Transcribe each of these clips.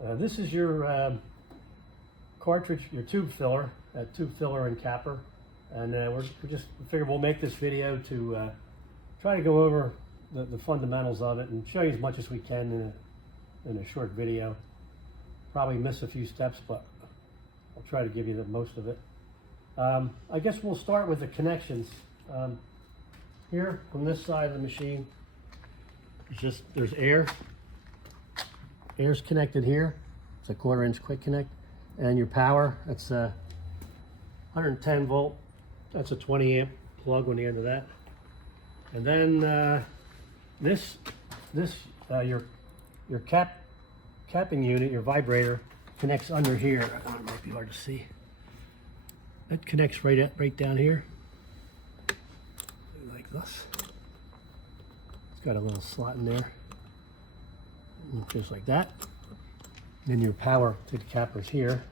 This is your cartridge, your tube filler and capper, and we figured we'll make this video to try to go over the fundamentals of it and show you as much as we can in a short video. Probably miss a few steps, but I'll try to give you the most of it. I guess we'll start with the connections. Here on this side of the machine, there's air. Air's connected here. It's a 1/4 inch quick connect. And your power, that's 110 volt. That's a 20 amp plug on the end of that. And then your capping unit, your vibrator, connects under here. Oh, it might be hard to see. It connects right down here, like this. It's got a little slot in there, just like that. Then your power to the capper's here.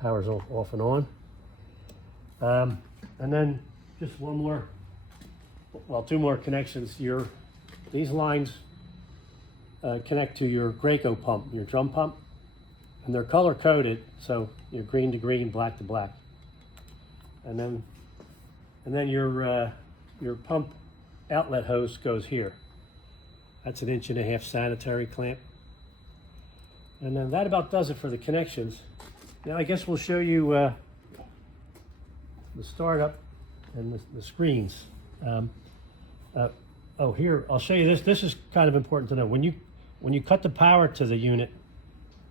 Power's off and on. And then just two more connections. These lines connect to your Graco pump, your drum pump, and they're color coded, so you're green to green, black to black. And then your pump outlet hose goes here. That's an 1.5 inch sanitary clamp. And then that about does it for the connections. Now I guess we'll show you the startup and the screens. Here, I'll show you this. This is kind of important to know. When you cut the power to the unit,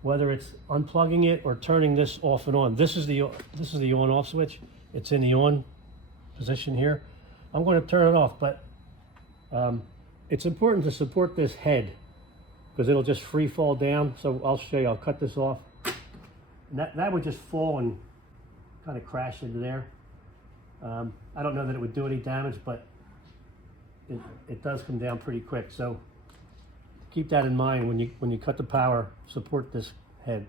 whether it's unplugging it or turning this off and on, this is the on-off switch. It's in the on position here. I'm going to turn it off, but it's important to support this head because it'll just free fall down. So I'll show you. I'll cut this off. And that would just fall and kind of crash into there. I don't know that it would do any damage, but it does come down pretty quick. So keep that in mind when you cut the power. Support this head.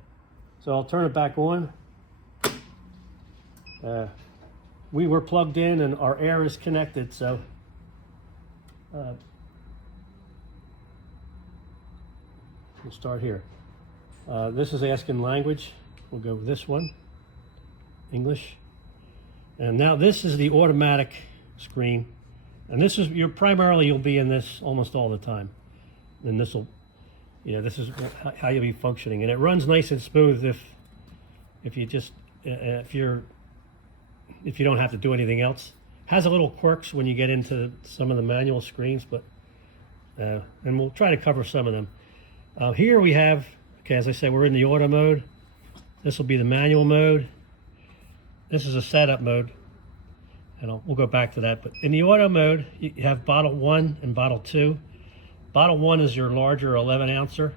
So I'll turn it back on. We were plugged in and our air is connected, so we'll start here. This is asking language. We'll go with this one, English. And now this is the automatic screen. And this is you'll be in this almost all the time. And this is how you'll be functioning. And it runs nice and smooth if you don't have to do anything else. Has a little quirks when you get into some of the manual screens, but and we'll try to cover some of them. Here we have, okay, as I said, we're in the auto mode. This will be the manual mode. This is a setup mode, and we'll go back to that. But in the auto mode, you have bottle 1 and bottle 2. Bottle 1 is your larger 11 ouncer.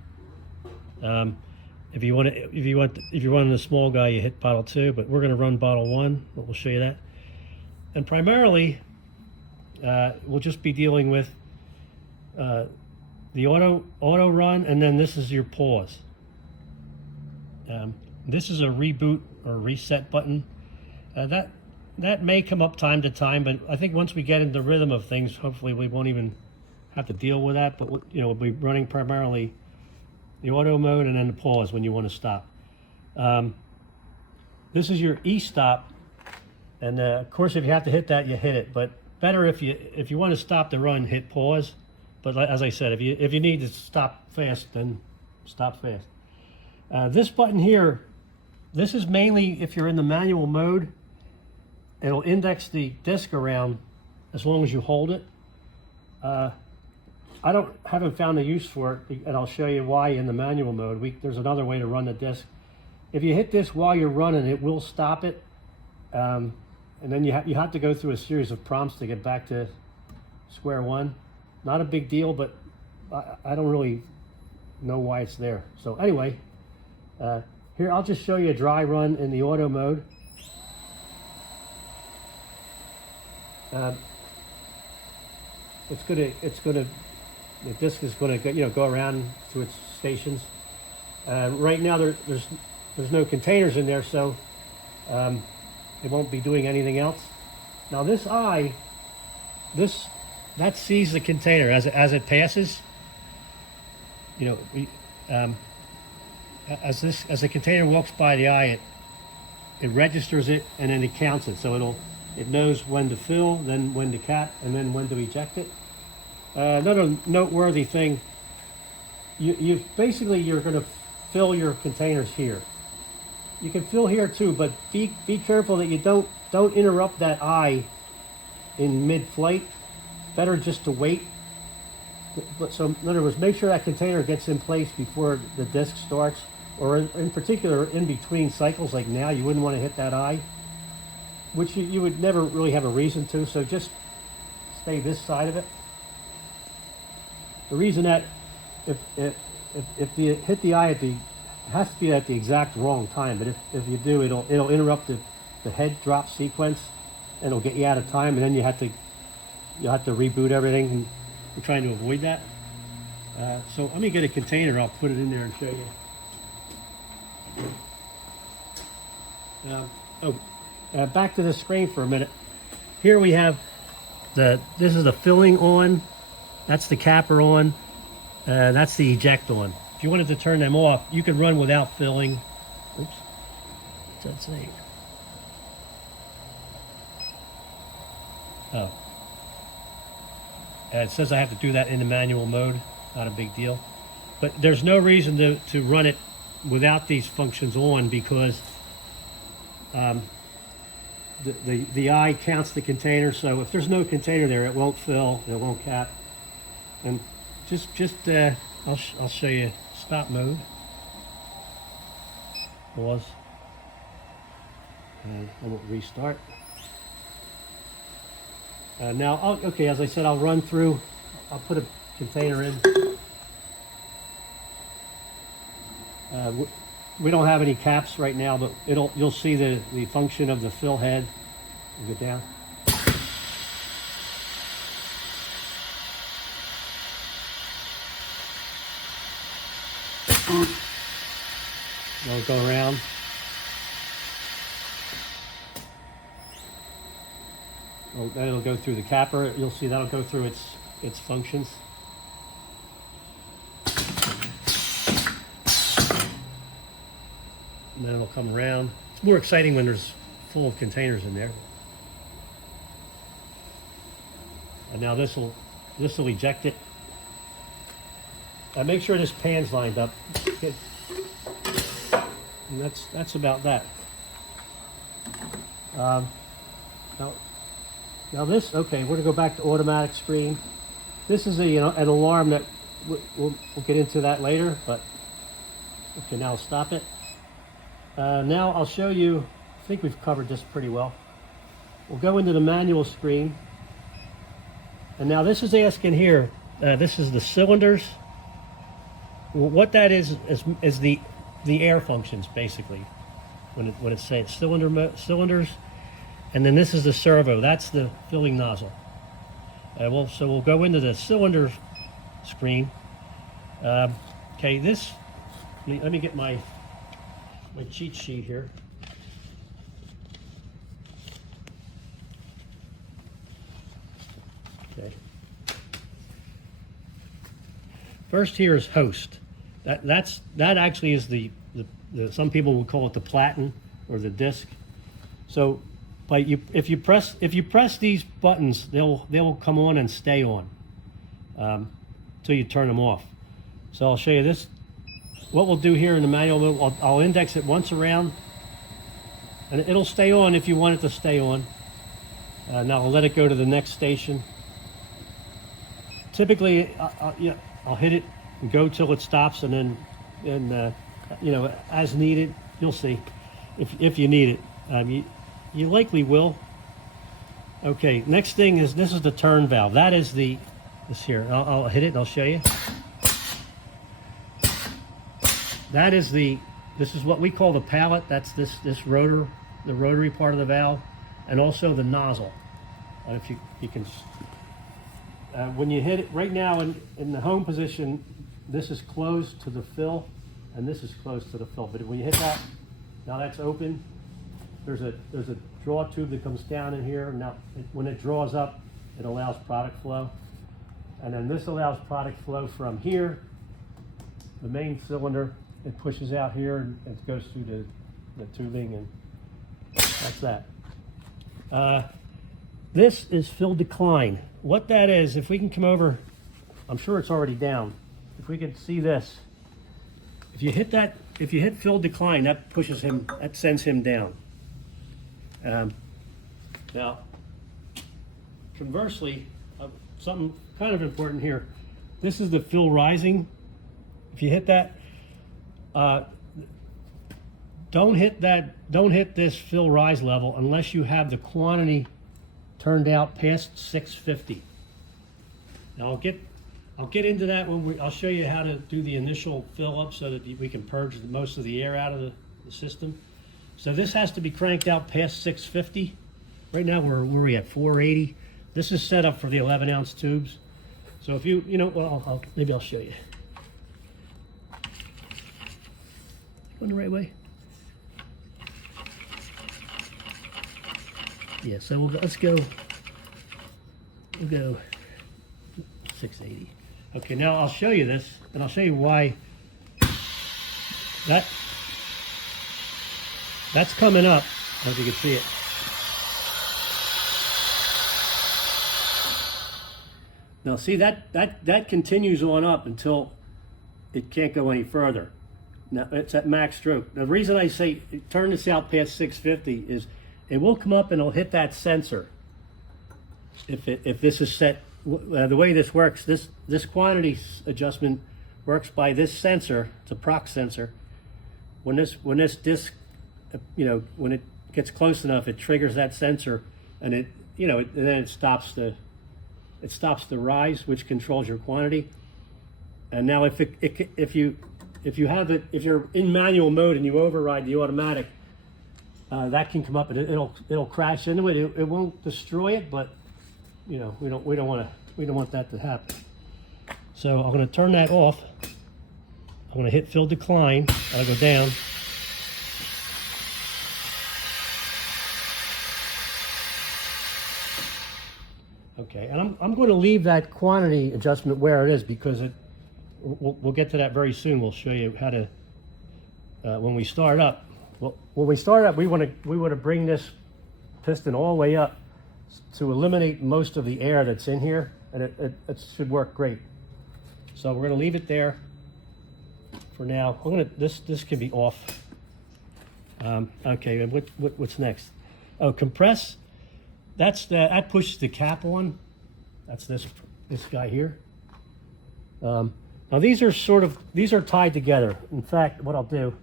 If you're running a small guy, you hit bottle 2, but we're going to run bottle 1. But we'll show you that. And primarily, we'll just be dealing with the auto run, and then this is your pause. This is a reboot or reset button. That may come up time to time, but I think once we get into the rhythm of things, hopefully we won't even have to deal with that. But we'll be running primarily the auto mode and then the pause when you want to stop. This is your e-stop, and of course if you have to hit that, you hit it. But better if you want to stop the run, hit pause. But as I said, if you need to stop fast, then stop fast. This button here, this is mainly if you're in the manual mode. It'll index the disc around as long as you hold it. I haven't found a use for it, and I'll show you why in the manual mode. There's another way to run the disc. If you hit this while you're running, it will stop it, and then you have to go through a series of prompts to get back to square one. Not a big deal, but I don't really know why it's there. So anyway, here I'll just show you a dry run in the auto mode. The disc is gonna go around to its stations. Right now there's no containers in there, so it won't be doing anything else. Now this eye, that sees the container as it passes. as the container walks by the eye, it registers it and then it counts it. So it knows when to fill, then when to cap, and then when to eject it. Another noteworthy thing, you're going to fill your containers here. You can fill here too, but be careful that you don't interrupt that eye in mid-flight. Better just to wait. But so in other words, make sure that container gets in place before the disc starts, or in particular in between cycles like now, you wouldn't want to hit that eye, which you would never really have a reason to. So just stay this side of it. The reason that if you hit the eye it has to be at the exact wrong time, but if you do, it'll interrupt the head drop sequence, and it'll get you out of time, and then you'll have to reboot everything. And we're trying to avoid that. So let me get a container. I'll put it in there and show you. Back to the screen for a minute. Here we have this is the filling on. That's the capper on. That's the eject on. If you wanted to turn them off, you can run without filling. Oops. What's that say? Oh. It says I have to do that in the manual mode. Not a big deal. But there's no reason to run it without these functions on, because the eye counts the container. So if there's no container there, it won't fill, it won't cap. And I'll show you stop mode. Pause. And I will restart. Now, okay, as I said, I'll run through. I'll put a container in. We don't have any caps right now, but you'll see the function of the fill head. We'll go down. I'll go around. Then it'll go through the capper. You'll see that'll go through its functions. And then it'll come around. It's more exciting when there's full of containers in there. And now this will eject it. Make sure this pan's lined up. And that's about that. Now this, okay, we're gonna go back to automatic screen. This is an alarm that we'll get into that later, but okay, now I'll stop it. Now I'll show you, I think we've covered this pretty well. We'll go into the manual screen. And now this is asking here, this is the cylinders. What that is the air functions, basically, when it's saying cylinders. And then this is the servo. That's the filling nozzle. So we'll go into the cylinder screen. Okay, let me get my cheat sheet here. Okay. First here is host. That actually is the some people would call it the platen or the disc. So, if you press these buttons, they'll come on and stay on until you turn them off. So I'll show you this. What we'll do here in the manual mode, I'll index it once around, and it'll stay on if you want it to stay on. Now I'll let it go to the next station. Typically, I'll hit it and go till it stops, and then as needed, you'll see if you need it. You likely will. Okay, next thing is this is the turn valve. That is this here. I'll hit it and I'll show you. That is this is what we call the pallet. That's this rotor, the rotary part of the valve, and also the nozzle. If you can, when you hit it right now in the home position, this is closed to the fill, and this is closed to the fill. But when you hit that, now that's open. There's a draw tube that comes down in here. Now, when it draws up, it allows product flow. And then this allows product flow from here, the main cylinder, it pushes out here and it goes through the tubing, and that's that. This is fill decline. What that is, if we can come over, I'm sure it's already down. If we can see this, if you hit that, if you hit fill decline, that pushes him, that sends him down. Now, conversely, something kind of important here. This is the fill rising. If you hit that, don't hit this fill rise level unless you have the quantity turned out past 650. Now I'll get into that when I'll show you how to do the initial fill up so that we can purge most of the air out of the system. So this has to be cranked out past 650. Right now where are we at? 480. This is set up for the 11-ounce tubes. So if you know, well, maybe I'll show you. Going the right way? Yeah, so let's go, we'll go 680. Okay, now I'll show you this, and I'll show you why that's coming up. I don't know if you can see it. Now see, that continues on up until it can't go any further. Now it's at max stroke. The reason I say turn this out past 650 is it will come up and it'll hit that sensor. If this is set, the way this works, this quantity adjustment works by this sensor. It's a prox sensor. When this disc, when it gets close enough, it triggers that sensor, and and then it stops the rise, which controls your quantity. And now if you're in manual mode and you override the automatic, that can come up and it'll crash into it. It won't destroy it, but we don't want that to happen. So I'm going to turn that off. I'm going to hit fill decline. I'll go down. Okay, and I'm going to leave that quantity adjustment where it is because we'll get to that very soon. We'll show you how to when we start up. Well, when we start up, we want to bring this piston all the way up to eliminate most of the air that's in here, and it should work great. So we're going to leave it there for now. This can be off. Okay, and what's next? Oh, compress. That pushes the cap on. That's this guy here. Now these are tied together. In fact, what I'll do,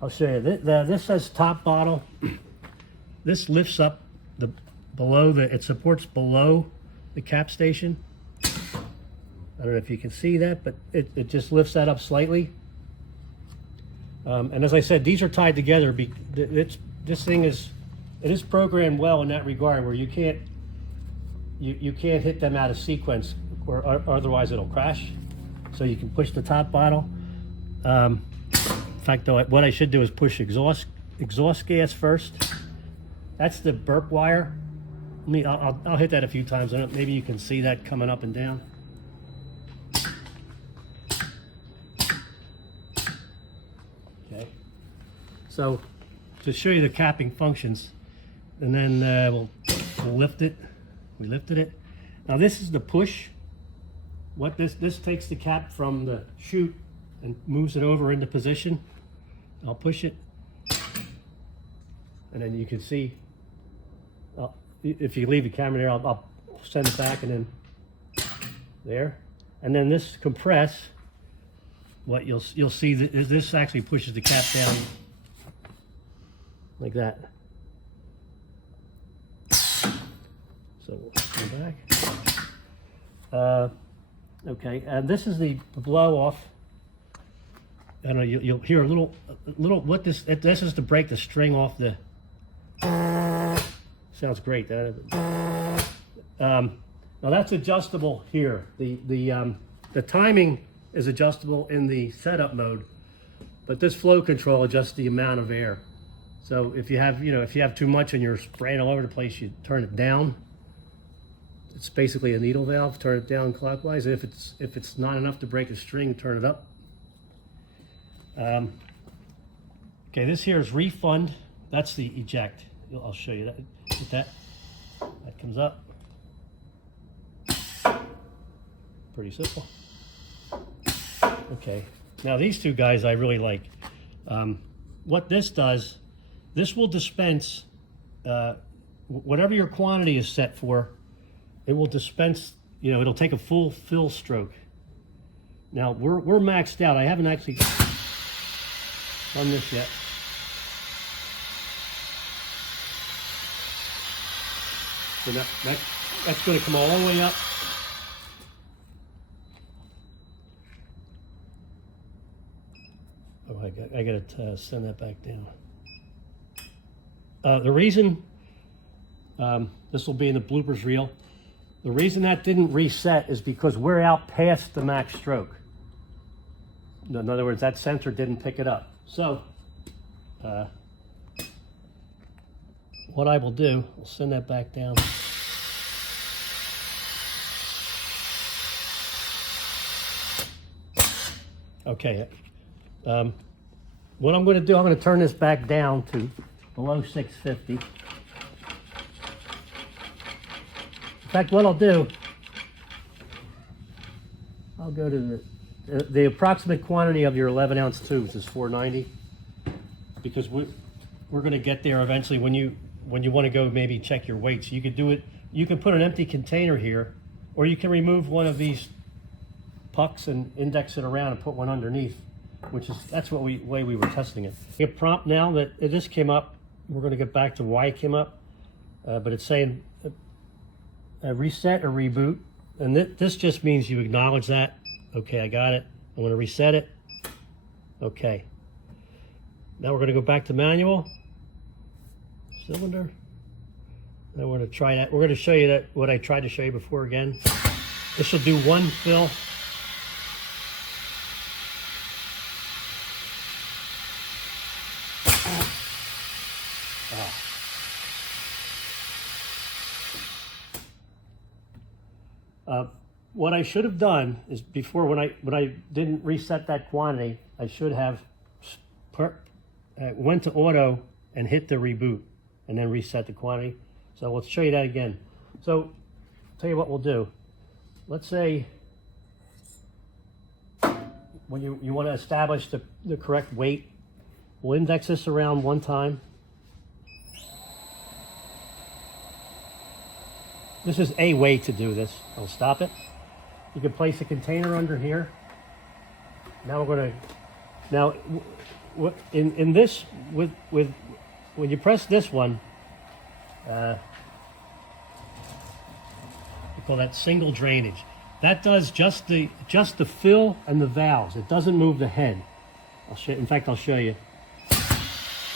I'll show you. This says top bottle. This lifts up it supports below the cap station. I don't know if you can see that, but it just lifts that up slightly. And as I said, these are tied together. This thing is programmed well in that regard, where you can't hit them out of sequence, or otherwise it'll crash. So you can push the top bottle. In fact, though, what I should do is push exhaust gas first. That's the burp wire. I'll hit that a few times. Maybe you can see that coming up and down. Okay. So to show you the capping functions, and then we'll lift it. We lifted it. Now this is the push. What this takes the cap from the chute and moves it over into position. I'll push it, and then you can see. If you leave the camera there, I'll send it back, and then there. And then this compress. What you'll see is this actually pushes the cap down like that. So we'll come back. Okay, and this is the blow off. I don't know. You'll hear a little. What this is to break the string off the. Sounds great. Now that's adjustable here. The timing is adjustable in the setup mode, but this flow control adjusts the amount of air. So if you have too much and you're spraying all over the place, you turn it down. It's basically a needle valve. Turn it down clockwise. If it's not enough to break a string, turn it up. Okay, this here is refund. That's the eject. I'll show you that. With that comes up. Pretty simple. Okay, now these two guys I really like. What this does, this will dispense whatever your quantity is set for. It will dispense, you know, it'll take a full fill stroke. Now we're maxed out. I haven't actually done this yet. So that's going to come all the way up. Oh, I got to send that back down. The reason, this will be in the bloopers reel, the reason that didn't reset is because we're out past the max stroke. In other words, that sensor didn't pick it up. So, what I will do, I'll send that back down. Okay. What I'm going to do, I'm going to turn this back down to below 650. In fact, what I'll do, I'll go to the approximate quantity of your 11-ounce tubes is 490, because we're going to get there eventually when you want to go maybe check your weights. You could do it. You can put an empty container here, or you can remove one of these pucks and index it around and put one underneath, that's what way we were testing it. Get prompt now that this came up. We're going to get back to why it came up, but it's saying reset or reboot, and this just means you acknowledge that. Okay, I got it. I'm going to reset it. Okay. Now we're going to go back to manual. Cylinder. Now we're going to try that. We're going to show you what I tried to show you before again. This will do one fill. What I should have done is before, when I didn't reset that quantity, I should have went to auto and hit the reboot and then reset the quantity. So let's show you that again. So I'll tell you what we'll do. Let's say when you want to establish the correct weight, we'll index this around one time. This is a way to do this. I'll stop it. You can place a container under here. Now we're going to, in this, with when you press this one, we call that single drainage. That does just the fill and the valves. It doesn't move the head. In fact, I'll show you.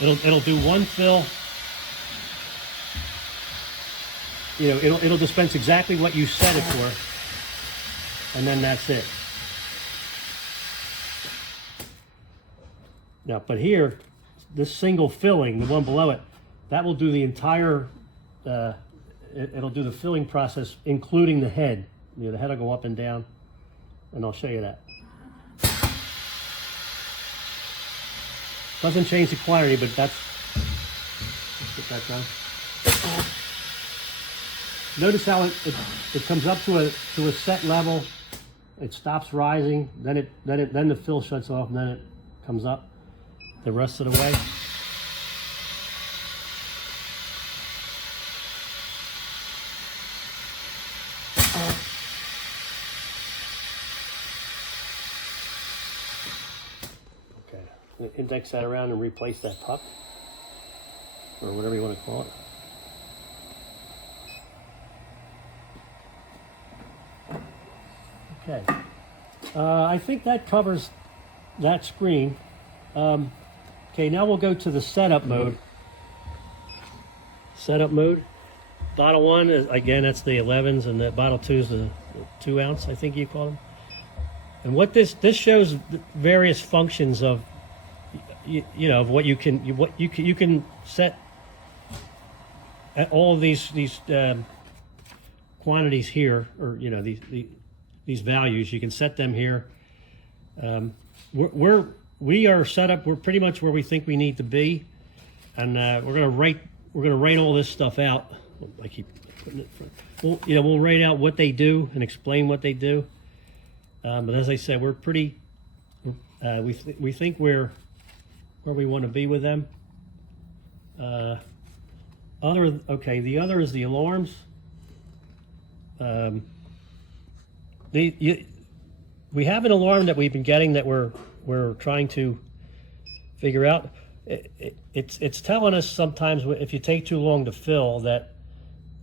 It'll do one fill. You know, it'll dispense exactly what you set it for, and then that's it. Now, but here, this single filling, the one below it, that will do the entire. It'll do the filling process, including the head. You know, the head will go up and down, and I'll show you that. Doesn't change the quantity, but let's get that done. Notice how it comes up to a set level. It stops rising, then the fill shuts off, and then it comes up the rest of the way. Okay, index that around and replace that puck, or whatever you want to call it. Okay, I think that covers that screen. Okay, now we'll go to the setup mode. Setup mode. Bottle 1 is, again, that's the 11s, and the bottle 2 is the 2 ounce, I think you call them. And what this shows various functions of, you know, of what you can set at all of these quantities here, or you know these values. You can set them here. We're we are set up. We're pretty much where we think we need to be, and we're gonna write all this stuff out. I keep putting it in front. We'll write out what they do and explain what they do. But as I said, we're pretty. We think we're where we want to be with them. The other is the alarms. We have an alarm that we've been getting that we're trying to figure out. It's telling us sometimes if you take too long to fill that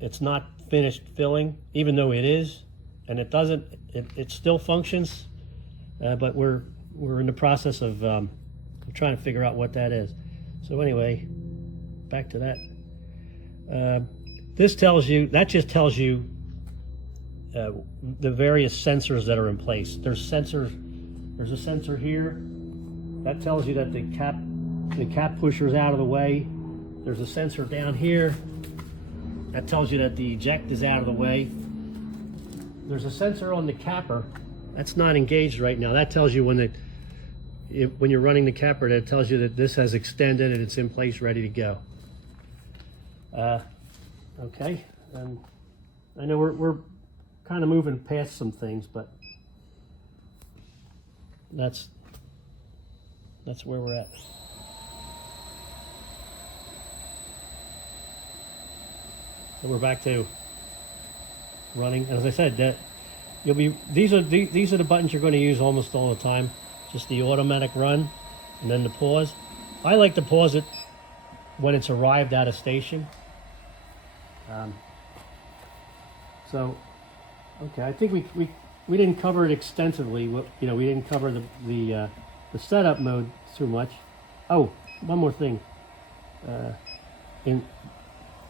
it's not finished filling, even though it is, and it doesn't. It still functions, but we're in the process of trying to figure out what that is. So anyway, back to that. This just tells you the various sensors that are in place. There's a sensor here that tells you that the cap pusher is out of the way. There's a sensor down here that tells you that the eject is out of the way. There's a sensor on the capper that's not engaged right now. That tells you when you're running the capper, that tells you that this has extended and it's in place ready to go. Okay, and I know we're kind of moving past some things, but that's where we're at. So we're back to running. As I said, that these are the buttons you're going to use almost all the time. Just the automatic run, and then the pause. I like to pause it when it's arrived at a station. So, okay, I think we didn't cover it extensively. We didn't cover the setup mode too much. Oh, one more thing.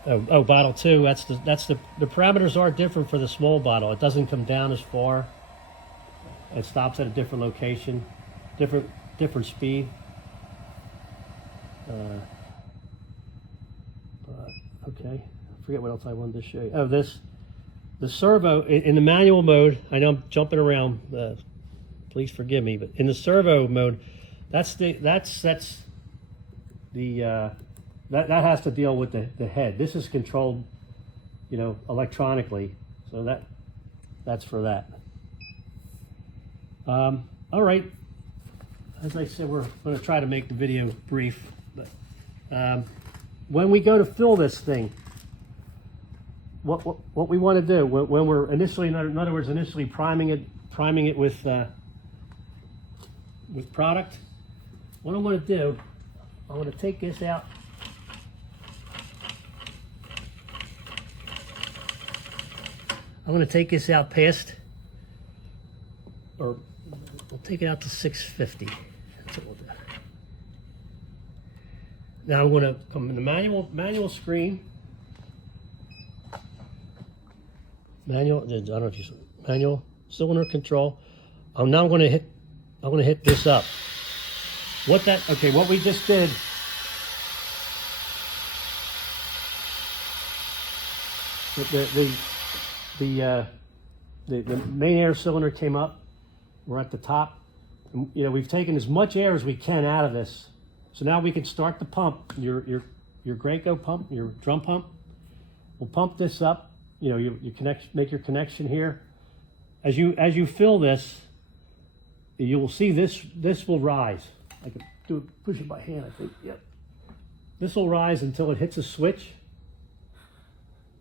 Bottle 2. The parameters are different for the small bottle. It doesn't come down as far. It stops at a different location, different speed. Okay, I forget what else I wanted to show you. Oh, the servo in the manual mode. I know I'm jumping around. Please forgive me, but in the servo mode, that has to deal with the head. This is controlled, electronically. So that's for that. All right. As I said, we're going to try to make the video brief. But when we go to fill this thing, what we want to do when we're initially, in other words, initially priming it with product, what I'm going to do, I'm going to take this out. I'm going to take this out past, or we'll take it out to 650. That's what we'll do. Now I'm going to come in the manual screen. I don't know if you saw manual cylinder control. Now I'm going to hit this up. What we just did. The main air cylinder came up. We're at the top. We've taken as much air as we can out of this. So now we can start the pump. Your Graco pump, your drum pump. We'll pump this up. You make your connection here. As you fill this, you will see this will rise. I can push it by hand, I think. Yep. This will rise until it hits a switch,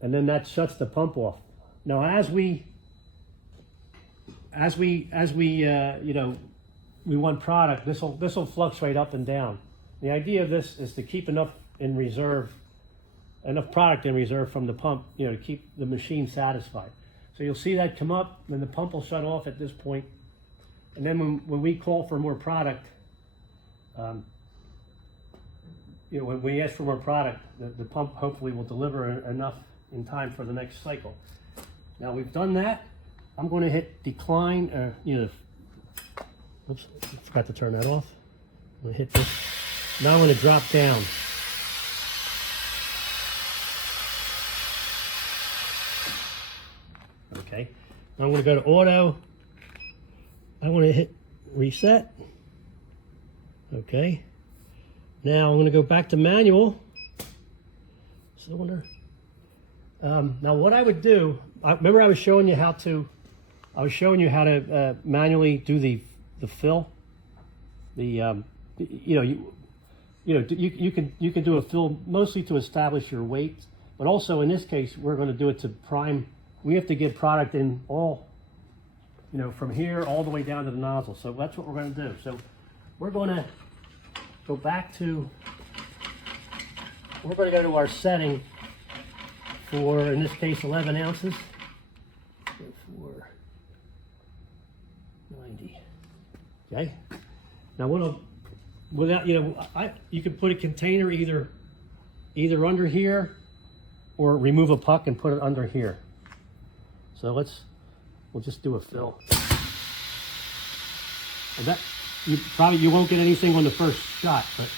and then that shuts the pump off. Now, as we want product, this will fluctuate up and down. The idea of this is to keep enough product in reserve from the pump, to keep the machine satisfied. So you'll see that come up, then the pump will shut off at this point, and then when we call for more product, when we ask for more product, the pump hopefully will deliver enough in time for the next cycle. Now we've done that. I'm going to hit decline. Oops, I forgot to turn that off. I'm going to hit this. Now I'm going to drop down. Okay. Now I'm going to go to auto. I want to hit reset. Okay. Now I'm going to go back to manual. Cylinder. Now what I would do, remember I was showing you how to manually do the fill. You can do a fill mostly to establish your weight, but also in this case we're going to do it to prime. We have to get product in all, from here all the way down to the nozzle. So that's what we're going to do. So we're going to go back to. We're going to go to our setting for, in this case, 11 ounces. 490. Okay. Now, you can put a container either under here, or remove a puck and put it under here. So we'll just do a fill. And that you won't get anything on the first shot, but.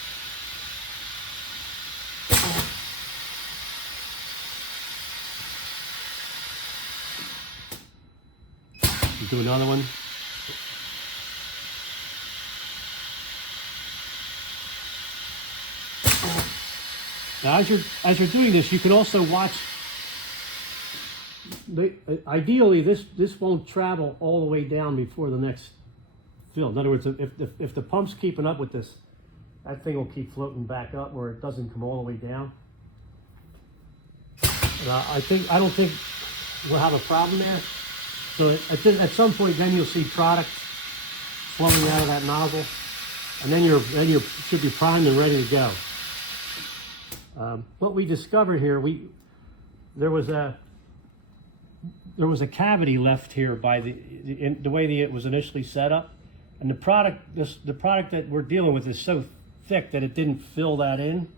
Do another one. Now, as you're doing this, you can also watch. Ideally, this won't travel all the way down before the next fill. In other words, if the pump's keeping up with this, that thing will keep floating back up where it doesn't come all the way down. I don't think we'll have a problem there. So at some point, then you'll see product flowing out of that nozzle, and then you should be primed and ready to go. What we discovered here, there was a cavity left here by the way it was initially set up, and the product that we're dealing with is so thick that it didn't fill that in.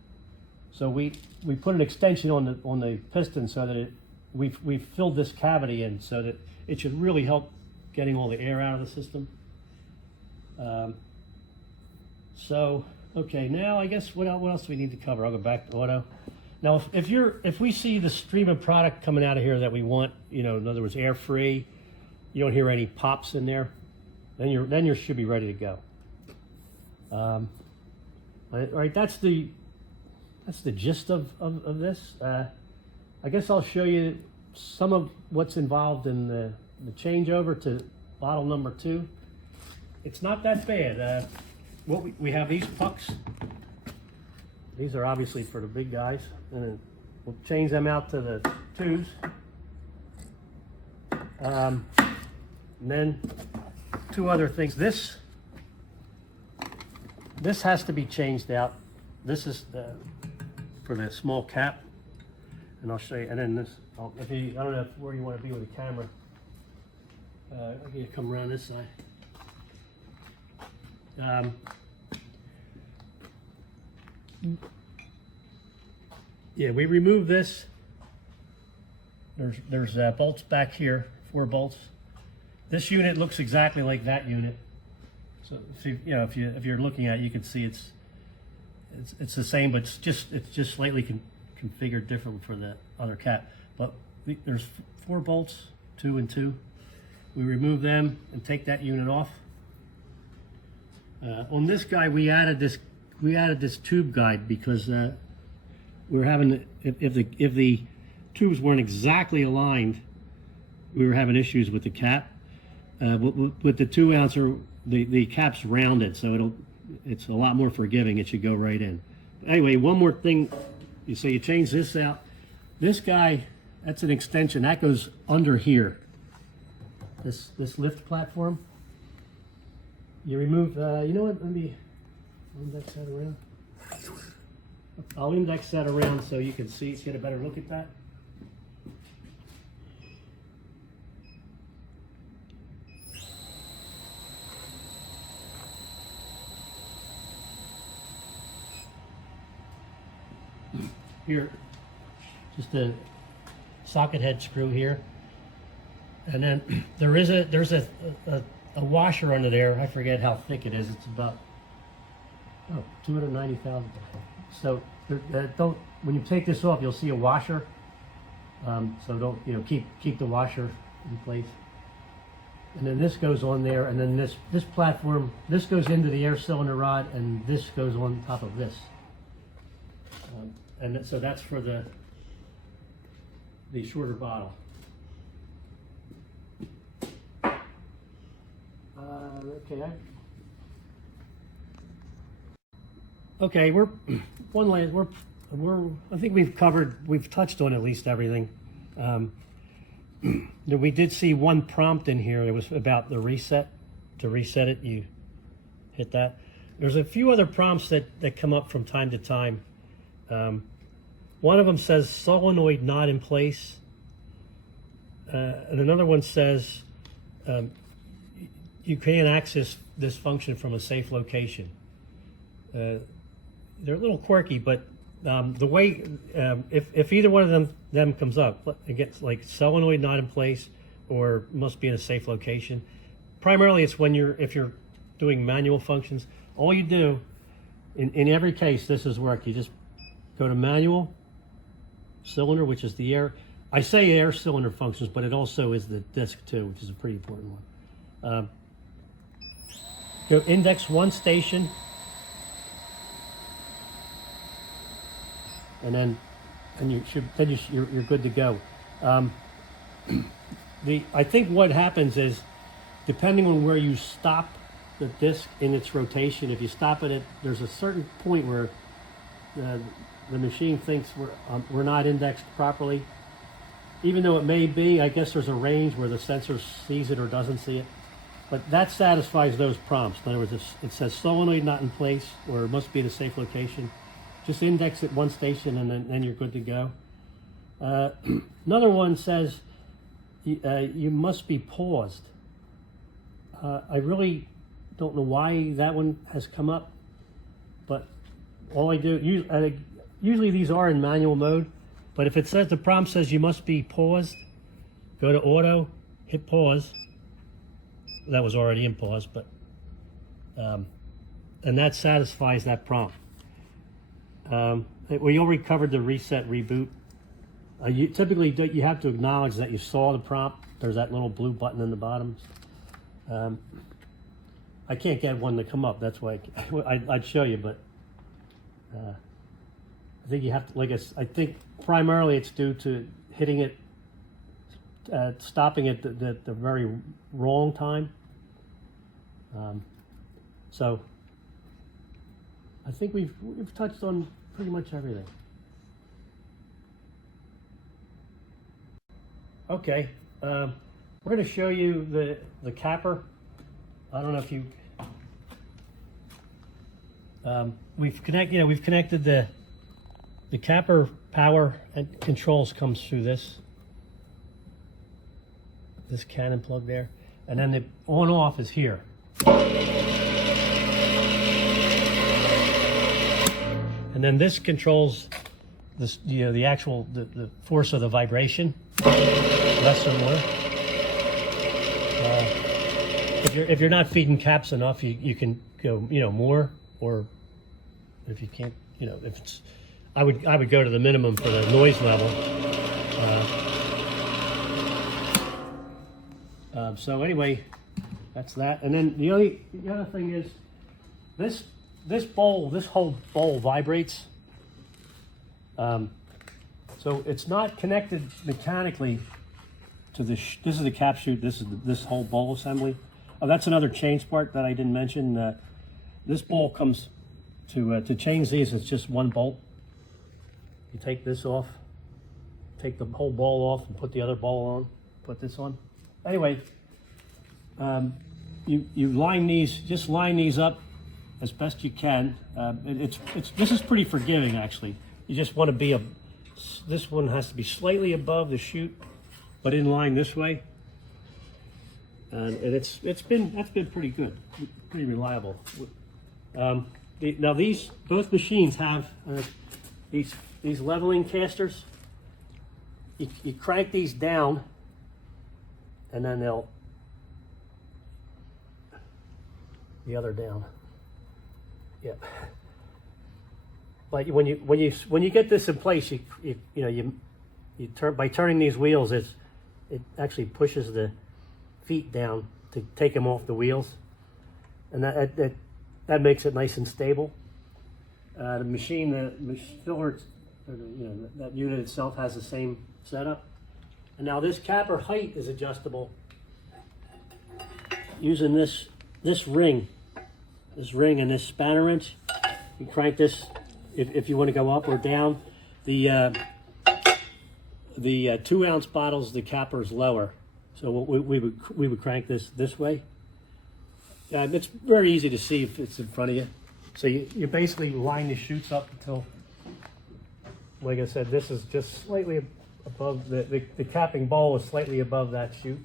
So we put an extension on the piston so that we filled this cavity in so that it should really help getting all the air out of the system. Okay, now I guess what else do we need to cover? I'll go back to auto. Now, if we see the stream of product coming out of here that we want, in other words, air free, you don't hear any pops in there, then you should be ready to go. All right, that's the gist of this. I guess I'll show you some of what's involved in the changeover to bottle number 2. It's not that bad. We have these pucks. These are obviously for the big guys, and we'll change them out to the 2s. And then 2 other things. This has to be changed out. This is for the small cap, and I'll show you. And then this. I don't know where you want to be with the camera. I'm going to come around this side. Yeah, we removed this. There's bolts back here, 4 bolts. This unit looks exactly like that unit. So if you're looking at it, you can see it's the same, but it's just slightly configured different for the other cap. But there's 4 bolts, 2 and 2. We remove them and take that unit off. On this guy, we added this tube guide because we were having, if the tubes weren't exactly aligned, we were having issues with the cap. With the 2 ouncer, the cap's rounded, so it's a lot more forgiving. It should go right in. Anyway, one more thing. You change this out. This guy, that's an extension that goes under here. This lift platform. You remove. You know what? Let me index that around. I'll index that around so you can see. Get a better look at that. Here, just a socket head screw here, and then there's a washer under there. I forget how thick it is. It's about 290 thousandths. So don't, when you take this off, you'll see a washer. So don't keep the washer in place. and then this goes on there, and then this platform, this goes into the air cylinder rod, and this goes on top of this. So that's for the shorter bottle. Okay. Okay, I think we've touched on at least everything. We did see one prompt in here. It was about the reset. To reset it, you hit that. There's a few other prompts that come up from time to time. One of them says solenoid not in place. And another one says you can't access this function from a safe location. They're a little quirky, but the way, if either one of them comes up, again, like solenoid not in place or must be in a safe location, primarily it's if you're doing manual functions. All you do, in every case this has worked, you just go to manual, cylinder, which is the air. I say air cylinder functions, but it also is the disc too, which is a pretty important one. Go index 1 station, and you're good to go. I think what happens is, depending on where you stop the disc in its rotation, if you stop it there's a certain point where the machine thinks we're not indexed properly, even though it may be. I guess there's a range where the sensor sees it or doesn't see it, but that satisfies those prompts. In other words, if it says solenoid not in place or it must be in a safe location, just index it 1 station and then you're good to go. Another one says you must be paused. I really don't know why that one has come up, but all I do, usually these are in manual mode, but if it says, the prompt says you must be paused, go to auto, hit pause. That was already in pause, but and that satisfies that prompt. We already covered the reset reboot. Typically you have to acknowledge that you saw the prompt. There's that little blue button in the bottom. I can't get one to come up. That's why I'd show you, but I think you have to, I think primarily it's due to hitting it, stopping it at the very wrong time. So I think we've touched on pretty much everything. Okay, we're going to show you the capper. I don't know if you we've connected the capper power and controls comes through this cannon plug there, and then the on off is here. And then this controls this, the actual the force of the vibration, less or more. If you're not feeding caps enough, you can go more, or if you can't, if it's, I would go to the minimum for the noise level. So anyway, that's that. And then the other thing is this whole bowl vibrates. So it's not connected mechanically to this is the cap chute. This whole bowl assembly. Oh, that's another change part that I didn't mention. This bowl comes to change these. It's just one bolt. You take this off, take the whole ball off, and put the other ball on. Put this on. Anyway, you line these up as best you can. This is pretty forgiving, actually. You just want to be this one has to be slightly above the chute, but in line this way. And that's been pretty good, pretty reliable. Now both machines have these leveling casters. You crank these down, and then the other down. Yep. But when you get this in place, you turn by turning these wheels, it actually pushes the feet down to take them off the wheels, and that makes it nice and stable. The machine, the filler, that unit itself has the same setup. And now this capper height is adjustable using this ring and this spanner wrench. You crank this if you want to go up or down. The 2 ounce bottles, the capper is lower, so we would crank this way. It's very easy to see if it's in front of you. So you basically line the chutes up until, like I said, this is just slightly above the capping bowl is slightly above that chute.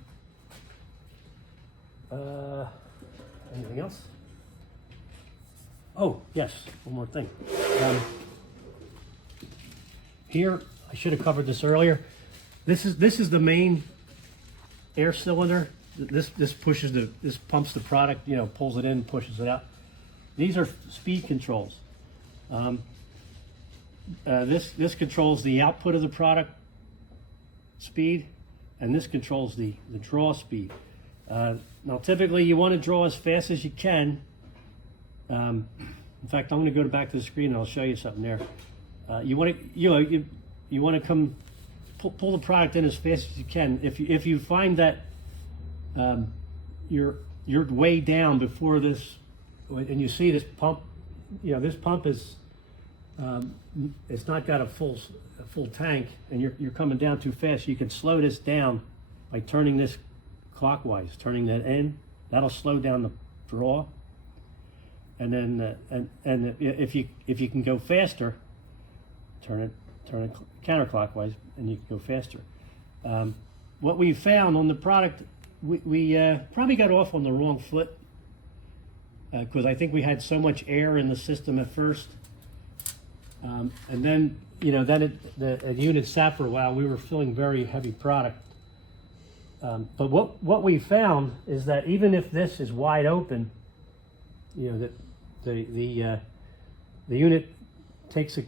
Anything else? Oh yes, one more thing. Here, I should have covered this earlier. This is the main air cylinder. This pumps the product, pulls it in, pushes it out. These are speed controls. This controls the output of the product speed, and this controls the draw speed. Now, typically, you want to draw as fast as you can. In fact, I'm going to go back to the screen and I'll show you something there. You want to come pull the product in as fast as you can. If you find that you're way down before this, and you see this pump, this pump is it's not got a full tank, and you're coming down too fast. You can slow this down by turning this clockwise, turning that in. That'll slow down the draw. And then and if you can go faster, turn it counterclockwise, and you can go faster. What we found on the product, we probably got off on the wrong foot, because I think we had so much air in the system at first, and then the unit sat for a while. We were filling very heavy product, but what we found is that even if this is wide open, that the unit takes a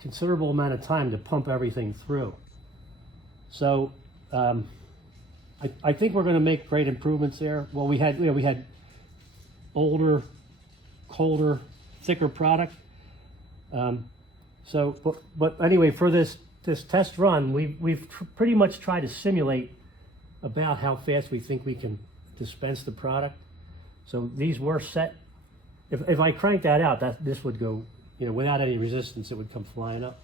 considerable amount of time to pump everything through. So I think we're going to make great improvements there. Well, we had older, colder, thicker product. But anyway, for this test run, we've pretty much tried to simulate about how fast we think we can dispense the product. So these were set. If I crank that out, this would go, without any resistance, it would come flying up.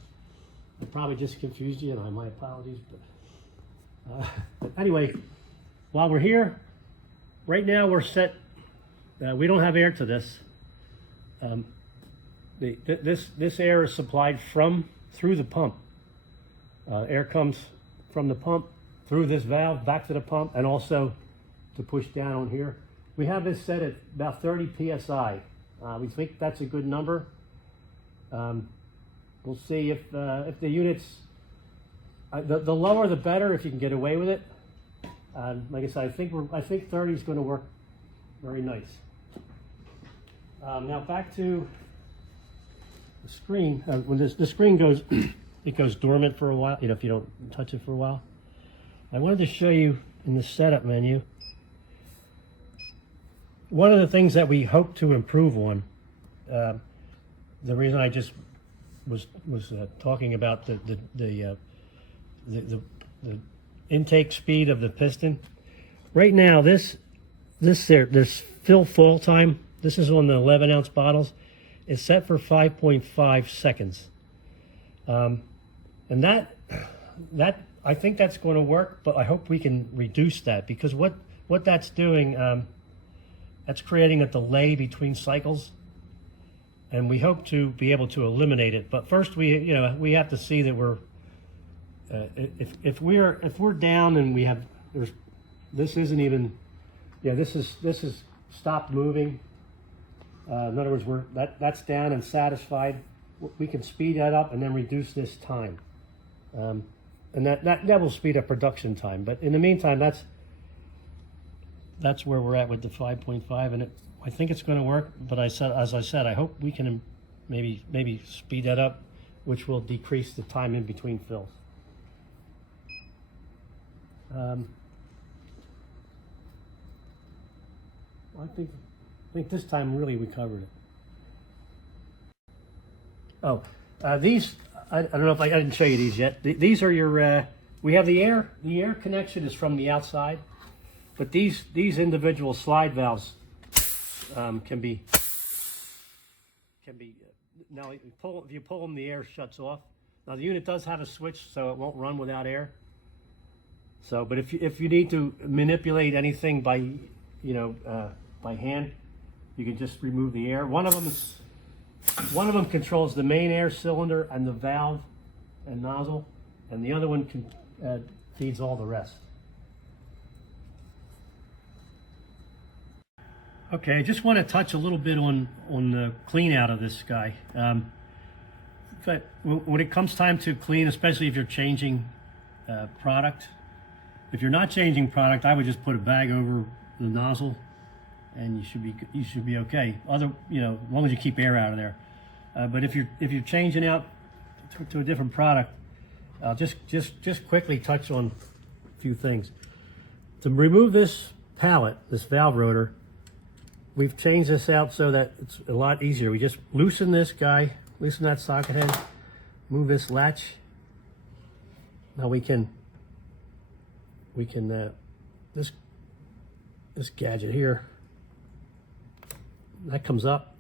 I probably just confused you, and my apologies. But anyway, while we're here, right now we're set. We don't have air to this. This air is supplied through the pump. Air comes from the pump through this valve back to the pump, and also to push down on here. We have this set at about 30 psi. We think that's a good number. We'll see if the units, the lower the better if you can get away with it. Like I said, I think 30 is going to work very nice. Now back to the screen. When the screen goes, it goes dormant for a while. If you don't touch it for a while. I wanted to show you in the setup menu. One of the things that we hope to improve on, the reason I just was talking about the intake speed of the piston. Right now, this fill fall time. This is on the 11 ounce bottles. It's set for 5.5 seconds, and that I think that's going to work. But I hope we can reduce that, because what that's doing. That's creating a delay between cycles, and we hope to be able to eliminate it. But first, we have to see that we're if we're down and this isn't even this is stopped moving. In other words, that's down and satisfied. We can speed that up and then reduce this time, and that will speed up production time. But in the meantime, that's where we're at with the 5.5, and I think it's going to work. But as I said, I hope we can maybe speed that up, which will decrease the time in between fills. I think this time really we covered it. Oh, these, I don't know if I didn't show you these yet. These are your, we have the air connection is from the outside, but these individual slide valves can be, now if you pull them, the air shuts off. Now the unit does have a switch, so it won't run without air. So, but if you need to manipulate anything by, by hand, you can just remove the air. One of them controls the main air cylinder and the valve and nozzle, and the other one feeds all the rest. Okay, I just want to touch a little bit on the clean out of this guy. But when it comes time to clean, especially if you're changing product, if you're not changing product, I would just put a bag over the nozzle, and you should be okay. As long as you keep air out of there. But if you're changing out to a different product, I'll just quickly touch on a few things. To remove this pallet, this valve rotor, we've changed this out so that it's a lot easier. We just loosen this guy, loosen that socket head, move this latch. Now we can this gadget here, that comes up.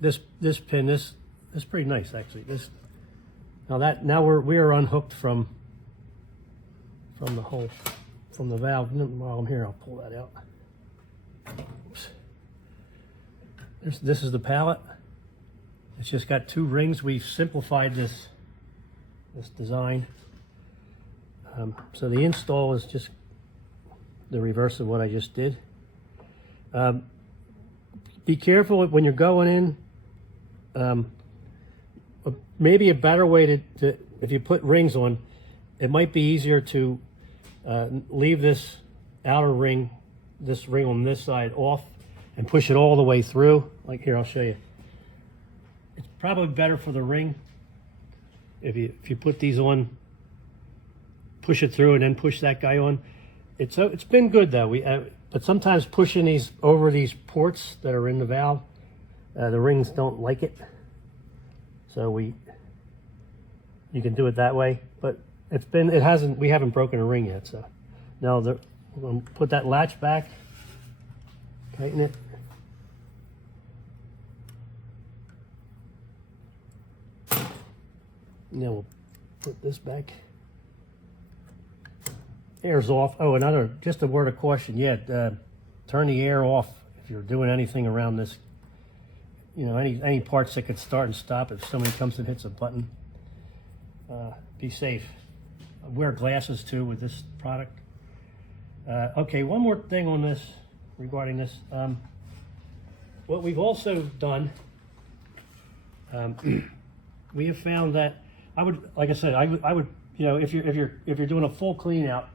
This pin, this is pretty nice actually. Now we are unhooked from the hole, from the valve. While I'm here, I'll pull that out. Oops. This is the pallet. It's just got two rings. We've simplified this design. So the install is just the reverse of what I just did. Be careful when you're going in. Maybe a better way to if you put rings on, it might be easier to leave this outer ring, this ring on this side off, and push it all the way through. Like here, I'll show you. It's probably better for the ring if you put these on, push it through, and then push that guy on. It's been good though. But sometimes pushing these over these ports that are in the valve, the rings don't like it. So you can do it that way, but we haven't broken a ring yet. So now we're going to put that latch back, tighten it. Now we'll put this back. Air's off. Oh, just a word of caution. Yeah, turn the air off if you're doing anything around this. Any parts that could start and stop if somebody comes and hits a button. Be safe. Wear glasses too with this product. Okay, one more thing on this, regarding this. What we've also done, we have found that I would if you're doing a full clean out,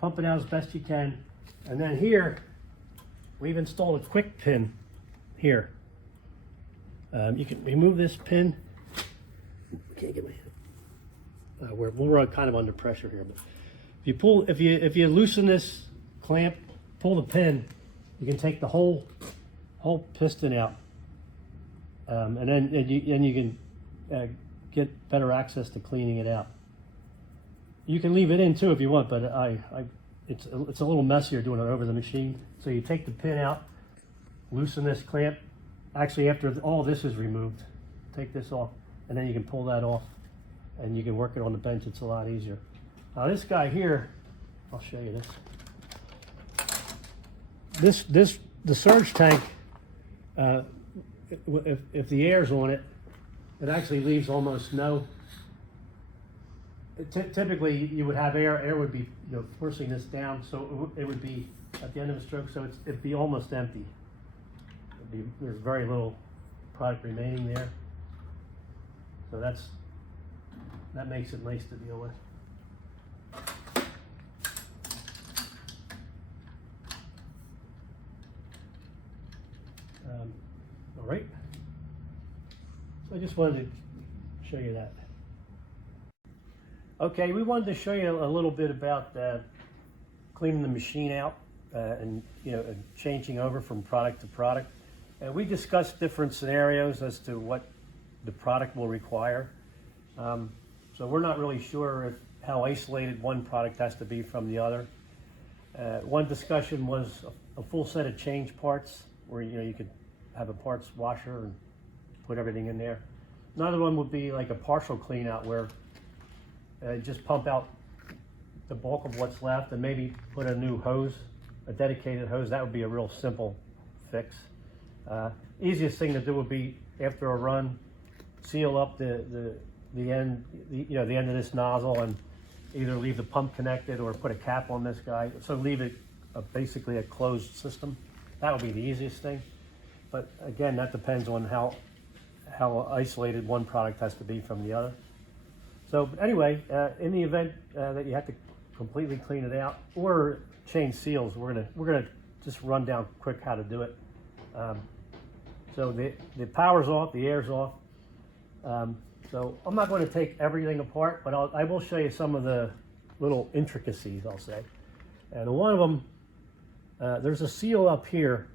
pump it out as best you can, and then here we've installed a quick pin here. You can remove this pin. Can't get my hand. We're kind of under pressure here, but if you loosen this clamp, pull the pin, you can take the whole piston out, and then you can get better access to cleaning it out. You can leave it in too if you want, but it's a little messier doing it over the machine. So you take the pin out, loosen this clamp. Actually, after all this is removed, take this off, and then you can pull that off, and you can work it on the bench. It's a lot easier. Now this guy here, I'll show you this. The surge tank, if the air's on it, it actually leaves almost no. Typically, you would have air would be forcing this down, so it would be at the end of a stroke, so it'd be almost empty. There's very little product remaining there, so that makes it nice to deal with. All right, so I just wanted to show you that. Okay, we wanted to show you a little bit about cleaning the machine out. and and changing over from product to product. And we discussed different scenarios as to what the product will require. So we're not really sure how isolated one product has to be from the other. One discussion was a full set of change parts, where you could have a parts washer and put everything in there. Another one would be like a partial clean out, where just pump out the bulk of what's left and maybe put a new hose, a dedicated hose. That would be a real simple fix. Easiest thing to do would be, after a run, seal up the end, the end of this nozzle, and either leave the pump connected or put a cap on this guy. So leave it basically a closed system. That would be the easiest thing. But again, that depends on how isolated one product has to be from the other. So anyway, in the event that you have to completely clean it out or change seals, we're gonna just run down quick how to do it. So the power's off, the air's off. So I'm not going to take everything apart, but I will show you some of the little intricacies, I'll say. And one of them, there's a seal up here.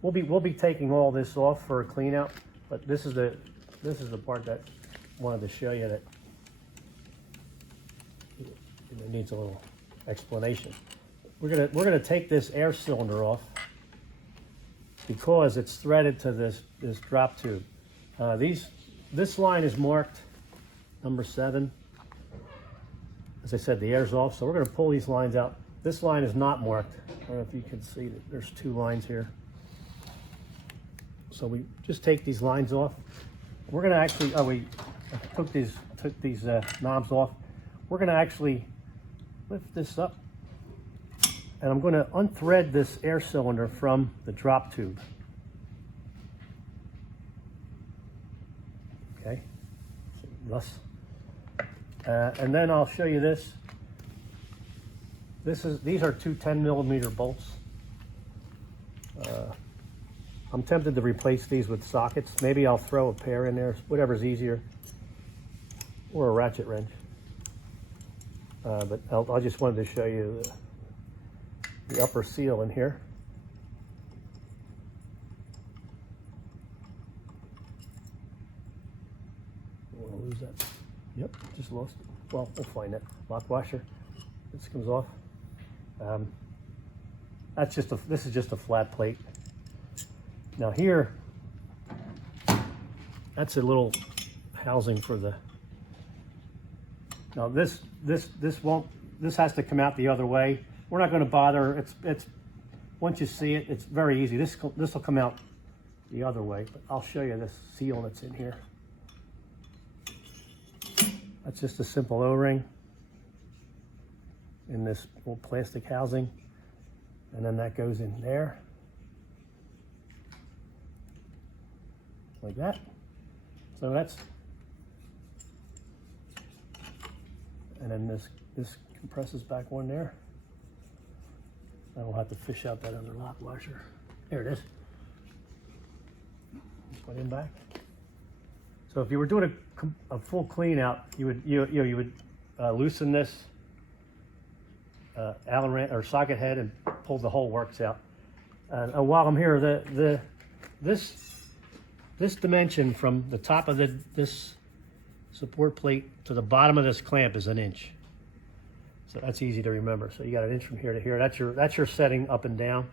We'll be taking all this off for a clean out, but this is the part that I wanted to show you that it needs a little explanation. We're gonna take this air cylinder off because it's threaded to this drop tube. This line is marked number 7. As I said, the air's off, so we're going to pull these lines out. This line is not marked. I don't know if you can see that there's 2 lines here. So we just take these lines off. We're going to actually, we took these knobs off. We're going to actually lift this up, and I'm going to unthread this air cylinder from the drop tube. Okay, thus, and then I'll show you this. These are 2 10mm bolts. I'm tempted to replace these with sockets. Maybe I'll throw a pair in there, whatever's easier, or a ratchet wrench. But I just wanted to show you the upper seal in here. Lose that. Yep, just lost it. Well, we'll find it. Lock washer. This comes off. This is just a flat plate. Now here, that's a little housing for the. Now this has to come out the other way. We're not going to bother. It's once you see it, it's very easy. This will come out the other way. But I'll show you this seal that's in here. That's just a simple O-ring in this little plastic housing, and then that goes in there like that. So that's, and then this compresses back one there. I will have to fish out that other lock washer. There it is. Put in back. So if you were doing a full clean out, you would loosen this Allen wrench or socket head and pull the whole works out. And while I'm here, this dimension from the top of this support plate to the bottom of this clamp is 1 inch. So that's easy to remember. So you got 1 inch from here to here. That's your setting up and down.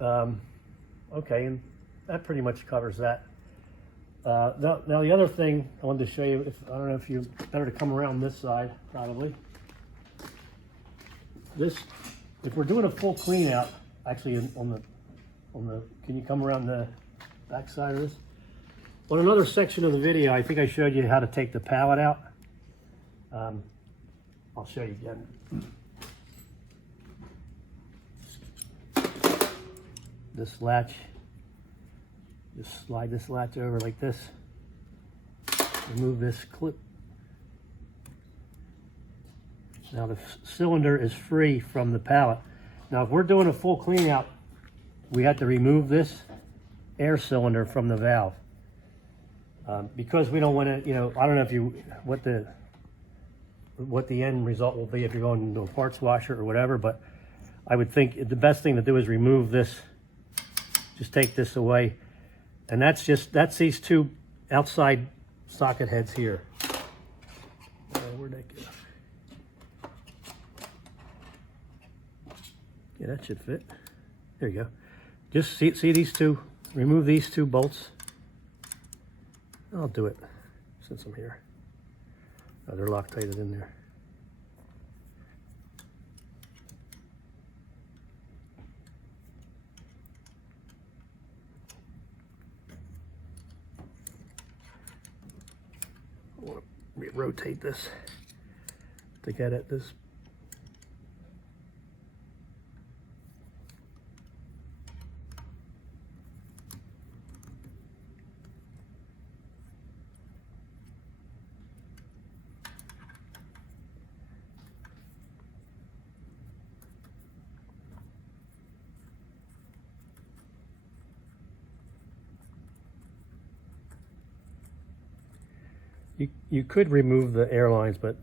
Okay, and that pretty much covers that. Now the other thing I wanted to show you, I don't know if you better to come around this side probably. If we're doing a full clean out, actually on the, can you come around the back side of this? On another section of the video, I think I showed you how to take the pallet out. I'll show you again. This latch, just slide this latch over like this. Remove this clip. Now the cylinder is free from the pallet. Now if we're doing a full clean out, we have to remove this air cylinder from the valve. Because we don't want to, I don't know what the end result will be if you're going into a parts washer or whatever, but I would think the best thing to do is remove this. Just take this away. And that's these two outside socket heads here. Where'd that go? Yeah, that should fit. There you go. Just see these two, remove these two bolts. I'll do it since I'm here. Oh, they're Loctited in there. I want to rotate this to get at this. You could remove the airlines, but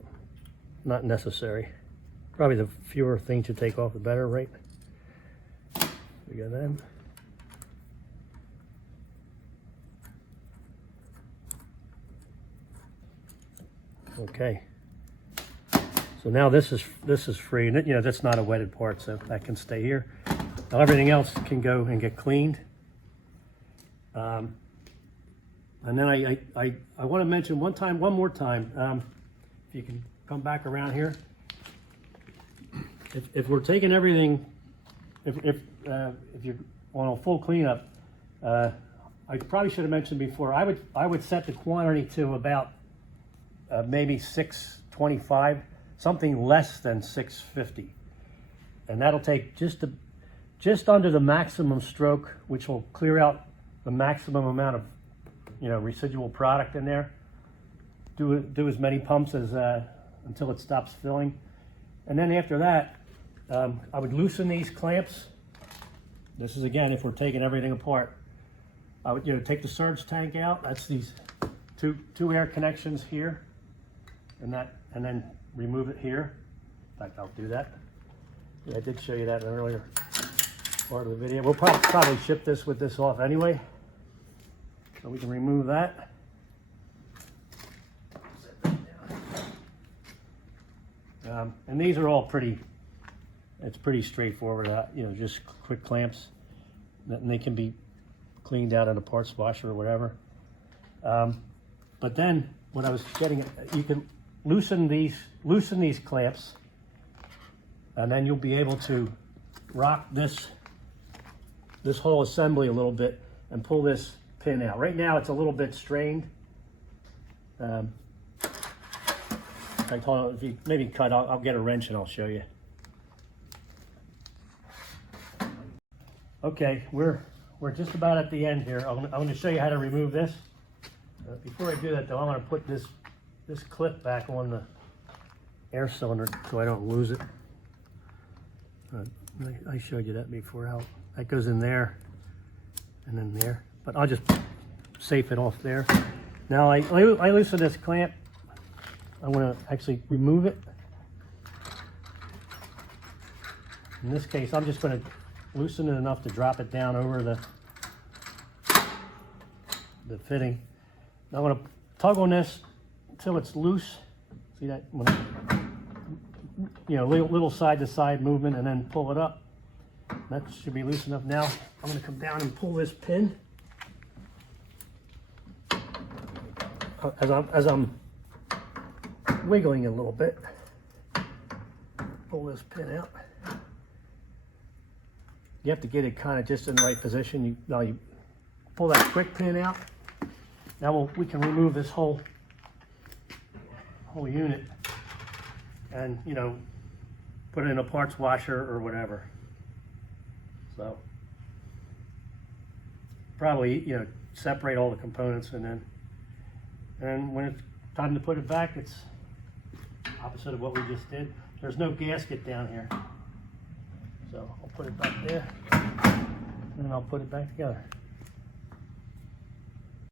not necessary. Probably the fewer things you take off, the better, right? We got them. Okay. So now this is free, and that's not a wetted part, so that can stay here. Now everything else can go and get cleaned. And then I want to mention one more time, if you can come back around here. If we're taking everything, if you're on a full cleanup, I probably should have mentioned before, I would set the quantity to about maybe 625, something less than 650, and that'll take just under the maximum stroke, which will clear out the maximum amount of residual product in there. Do as many pumps as until it stops filling, and then after that, I would loosen these clamps. This is again if we're taking everything apart. I would take the surge tank out. That's these two air connections here, and then remove it here. In fact, I'll do that. Yeah, I did show you that in an earlier part of the video. We'll probably ship this with this off anyway. So we can remove that. And these are all it's pretty straightforward, just quick clamps. And they can be cleaned out in a parts washer or whatever. But then what I was getting at, you can loosen these clamps, and then you'll be able to rock this whole assembly a little bit and pull this pin out. Right now it's a little bit strained. If you maybe cut, I'll get a wrench and I'll show you. Okay, we're just about at the end here. I'm going to show you how to remove this. Before I do that though, I'm going to put this clip back on the air cylinder so I don't lose it. I showed you that before, how that goes in there and then there. But I'll just safe it off there. Now I loosen this clamp. I want to actually remove it. In this case, I'm just going to loosen it enough to drop it down over the fitting. Now I'm going to tug on this until it's loose. See that? Little side to side movement, and then pull it up. That should be loose enough. Now I'm going to come down and pull this pin. As I'm wiggling a little bit, pull this pin out. You have to get it kind of just in the right position. You pull that quick pin out. Now we can remove this whole unit and put it in a parts washer or whatever. So probably separate all the components, and when it's time to put it back, it's opposite of what we just did. There's no gasket down here, so I'll put it back there and then I'll put it back together.